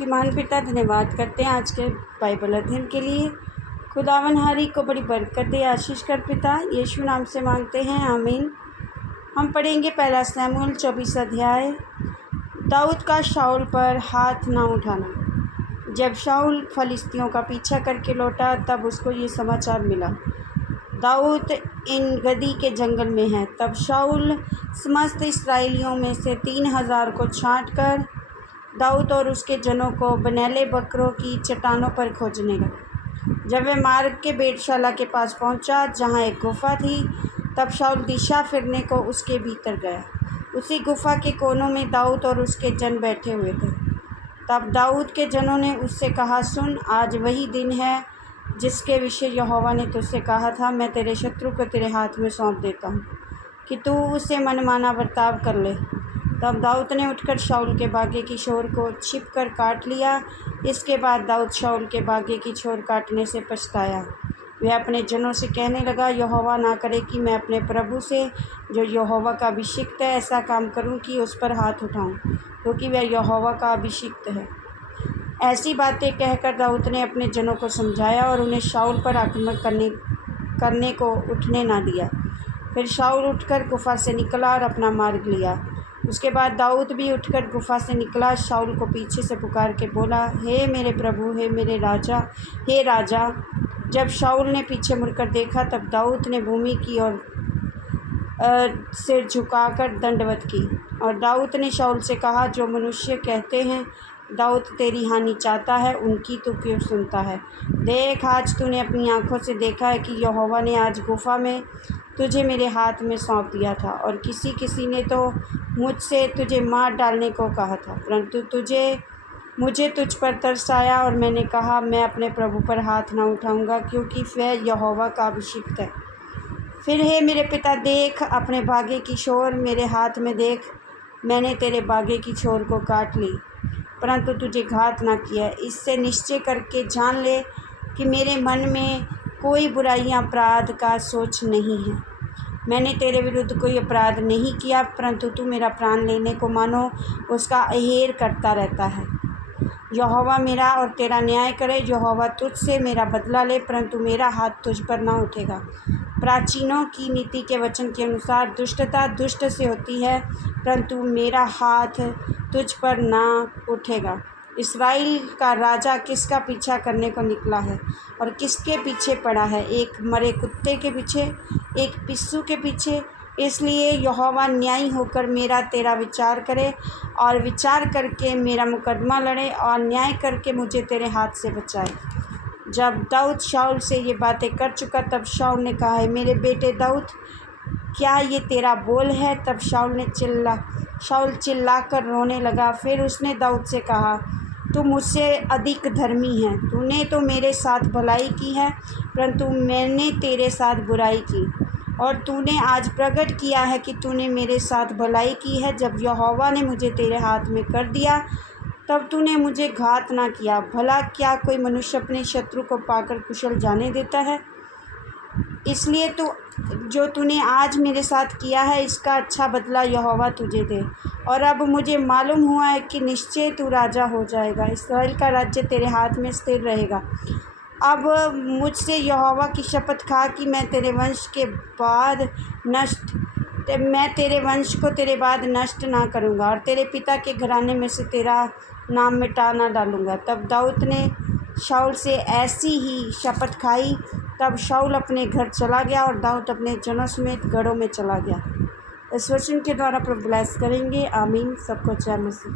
कि महान पिता धन्यवाद करते हैं आज के बाइबल अध्ययन के लिए। खुदावन हारी को बड़ी बरकत दे, आशीष कर पिता, यीशु नाम से मांगते हैं, आमीन। हम पढ़ेंगे पहला शमूएल 24 अध्याय। दाऊद का शाऊल पर हाथ ना उठाना। जब शाऊल फलिस्तियों का पीछा करके लौटा तब उसको ये समाचार मिला, दाऊद इन गदी के जंगल में है। तब शाऊल समस्त इस्राएलियों में से 3,000 को छांटकर दाऊद और उसके जनों को बनेले बकरों की चट्टानों पर खोजने लगा। जब वह मार्ग के बेटशाला के पास पहुंचा, जहां एक गुफा थी, तब शाऊल दिशा फिरने को उसके भीतर गया। उसी गुफा के कोनों में दाऊद और उसके जन बैठे हुए थे। तब दाऊद के जनों ने उससे कहा, सुन, आज वही दिन है जिसके विषय यहोवा ने तुझसे कहा था, मैं तेरे शत्रु को तेरे हाथ में सौंप देता हूँ कि तू उसे मनमाना बर्ताव कर ले। तब दाऊद ने उठकर शाऊल के बागे की छोर को छिपकर काट लिया। इसके बाद दाऊद शाऊल के बागे की छोर काटने से पछताया। वह अपने जनों से कहने लगा, यहोवा ना करे कि मैं अपने प्रभु से, जो यहोवा का अभिषिक्त है, ऐसा काम करूं कि उस पर हाथ उठाऊं, क्योंकि वह यहोवा का अभिषिक्त है। ऐसी बातें कहकर दाऊद ने अपने जनों को समझाया और उन्हें शाऊल पर आक्रमण करने को उठने ना दिया। फिर शाऊल उठकर गुफा से निकला और अपना मार्ग लिया। उसके बाद दाऊद भी उठकर गुफा से निकला, शाऊल को पीछे से पुकार के बोला, हे मेरे प्रभु, हे मेरे राजा, हे राजा। जब शाऊल ने पीछे मुड़कर देखा तब दाऊद ने भूमि की और सिर झुकाकर दंडवत की। और दाऊद ने शाऊल से कहा, जो मनुष्य कहते हैं दाऊद तेरी हानि चाहता है, उनकी तू क्यों सुनता है? देख, आज तूने अपनी आँखों से देखा है कि यहोवा ने आज गुफा में तुझे मेरे हाथ में सौंप दिया था, और किसी ने तो मुझसे तुझे मार डालने को कहा था, परंतु मुझे तुझ पर तरस आया और मैंने कहा, मैं अपने प्रभु पर हाथ ना उठाऊंगा, क्योंकि वह यहोवा का अभिषिक्त है। फिर हे मेरे पिता, देख, अपने बागे की छोर मेरे हाथ में देख। मैंने तेरे बागे की छोर को काट ली, परंतु तुझे घात ना किया। इससे निश्चय करके जान ले कि मेरे मन में कोई बुराइयां अपराध का सोच नहीं है। मैंने तेरे विरुद्ध कोई अपराध नहीं किया, परंतु तू मेरा प्राण लेने को मानो उसका अहेर करता रहता है। यहोवा मेरा और तेरा न्याय करे। यहोवा तुझसे मेरा बदला ले, परंतु मेरा हाथ तुझ पर ना उठेगा। प्राचीनों की नीति के वचन के अनुसार दुष्टता दुष्ट से होती है, परंतु मेरा हाथ तुझ पर ना उठेगा। इस्राएल का राजा किसका पीछा करने को निकला है और किसके पीछे पड़ा है? एक मरे कुत्ते के पीछे, एक पिस्सू के पीछे। इसलिए यहोवा न्यायी होकर मेरा तेरा विचार करे और विचार करके मेरा मुकदमा लड़े और न्याय करके मुझे तेरे हाथ से बचाए। जब दाऊद शाऊल से ये बातें कर चुका तब शाऊल ने कहा, मेरे बेटे दाऊद, क्या ये तेरा बोल है? तब शाऊल चिल्लाकर रोने लगा। फिर उसने दाऊद से कहा, तू मुझसे अधिक धर्मी है। तूने तो मेरे साथ भलाई की है, परंतु मैंने तेरे साथ बुराई की, और तूने आज प्रकट किया है कि तूने मेरे साथ भलाई की है। जब यहोवा ने मुझे तेरे हाथ में कर दिया तब तूने मुझे घात ना किया। भला क्या कोई मनुष्य अपने शत्रु को पाकर कुशल जाने देता है? इसलिए जो तूने आज मेरे साथ किया है, इसका अच्छा बदला यहोवा तुझे दे। और अब मुझे मालूम हुआ है कि निश्चय तू राजा हो जाएगा। इस्राएल का राज्य तेरे हाथ में स्थिर रहेगा। अब मुझसे यहोवा की शपथ खा कि मैं तेरे वंश को तेरे बाद नष्ट ना करूँगा, और तेरे पिता के घराने में से तेरा नाम मिटा ना डालूँगा। तब दाऊद ने शाऊल से ऐसी ही शपथ खाई। तब शाऊल अपने घर चला गया और दाऊद अपने जनों समेत गढ़ों में चला गया। इस वचन के द्वारा प्रभु ब्लेस करेंगे, आमीन। सबको जय मसीह।